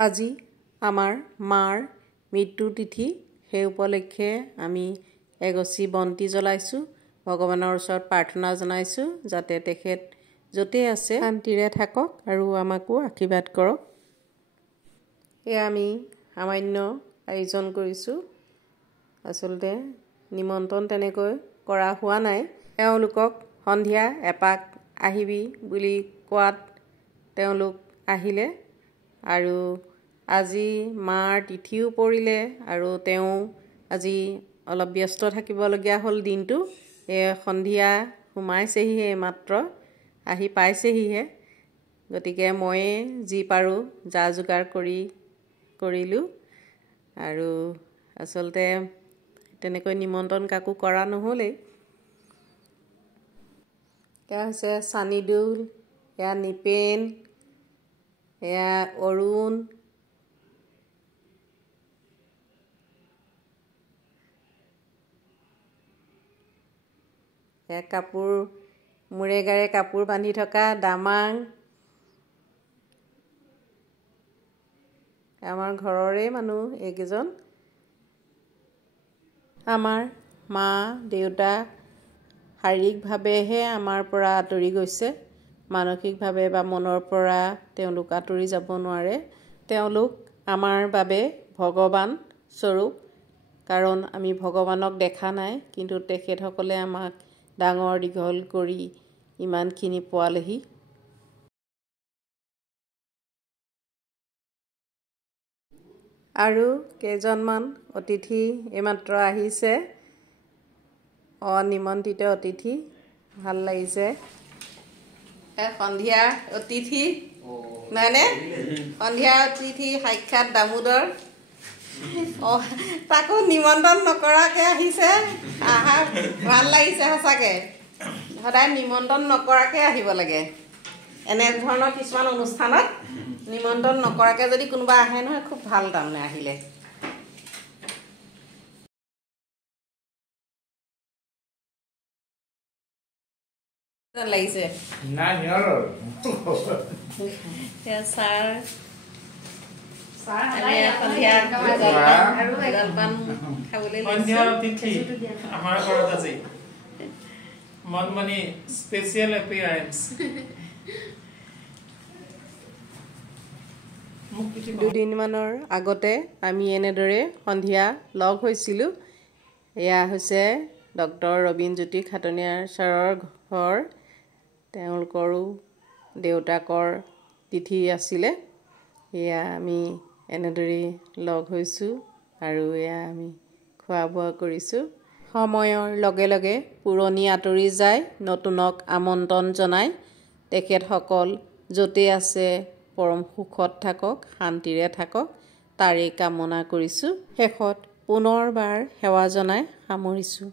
আজি আমাৰ মাৰ মৃত্যু তিথি সেই উপলক্ষে আমি এগছি বন্তি জ্বলাইছোঁ ভগৱানৰ ওচৰত প্ৰাৰ্থনা জনাইছোঁ যাতে তেখেত য'তে আছে শান্তিৰে থাকক আৰু আমাকো আশীৰ্বাদ কৰক এয়া আমি সামান্য আয়োজন কৰিছোঁ আচলতে নিমন্ত্ৰণ তেনেকৈ কৰা হোৱা নাই তেওঁলোকক সন্ধিয়া এপাক আহিবি বুলি কোৱাত তেওঁলোক আহিলে আৰু আজি মাৰ তিথিও পৰিলে আৰু তেওঁ আজি অলপ ব্যস্ত থাকিবলগীয়া হ'ল দিনটো সন্ধিয়া সোমাইছেহিহে মাত্ৰ আহি পাইছেহিহে গতিকে ময়ে যি পাৰোঁ যা যোগাৰ কৰিলোঁ আৰু আচলতে তেনেকৈ নিমন্ত্ৰণ কাকো কৰা নহ'লেই এয়া হৈছে চানিদুল এয়া নিপেন এয়া অৰুণ এয়া কাপোৰ মূৰে গাৰে কাপোৰ বান্ধি থকা দামাং আমাৰ ঘৰৰে মানুহ এইকেইজন আমাৰ মা দেউতা শাৰীৰিকভাৱেহে আমাৰ পৰা আঁতৰি গৈছে মানসিকভাৱে বা মনৰ পৰা তেওঁলোক আঁতৰি যাব নোৱাৰে তেওঁলোক আমাৰ বাবে ভগৱান স্বৰূপ কাৰণ আমি ভগৱানক দেখা নাই কিন্তু তেখেতসকলে আমাক ডাঙৰ দীঘল কৰি ইমানখিনি পোৱালেহি আৰু কেইজনমান অতিথি এইমাত্ৰ আহিছে অনিমন্ত্ৰিত অতিথি ভাল লাগিছে সন্ধিয়া অতিথি নহয়নে সন্ধিয়া অতিথি সাক্ষাৎ দামোদৰ তাকো নিমন্ত্ৰণ নকৰাকৈ আহিছে আহা ভাল লাগিছে সঁচাকৈ সদায় নিমন্ত্ৰণ নকৰাকৈ আহিব লাগে এনেধৰণৰ কিছুমান অনুষ্ঠানত নিমন্ত্ৰণ নকৰাকৈ যদি কোনোবা আহে নহয় খুব ভাল তাৰমানে আহিলে লাগিছে ছাৰ জলপান খাবলৈ আমাৰ ঘৰত আজি মনমনি স্পেচিয়েল এপিয়াৰেঞ্চ দুদিনমানৰ আগতে আমি এনেদৰে সন্ধিয়া লগ হৈছিলোঁ এয়া হৈছে ডক্টৰ ৰবীনজ্যোতি খাটনিয়াৰ ছাৰৰ ঘৰ তেওঁলোকৰো দেউতাকৰ তিথি আছিলে এয়া আমি এনেদৰেই লগ হৈছোঁ আৰু এয়া আমি খোৱা বোৱা কৰিছোঁ সময়ৰ লগে লগে পুৰণি আঁতৰি যায় নতুনক আমন্ত্ৰণ জনাই তেখেতসকল য'তে আছে পৰম সুখত থাকক শান্তিৰে থাকক তাৰেই কামনা কৰিছোঁ শেষত পুনৰবাৰ সেৱা জনাই সামৰিছোঁ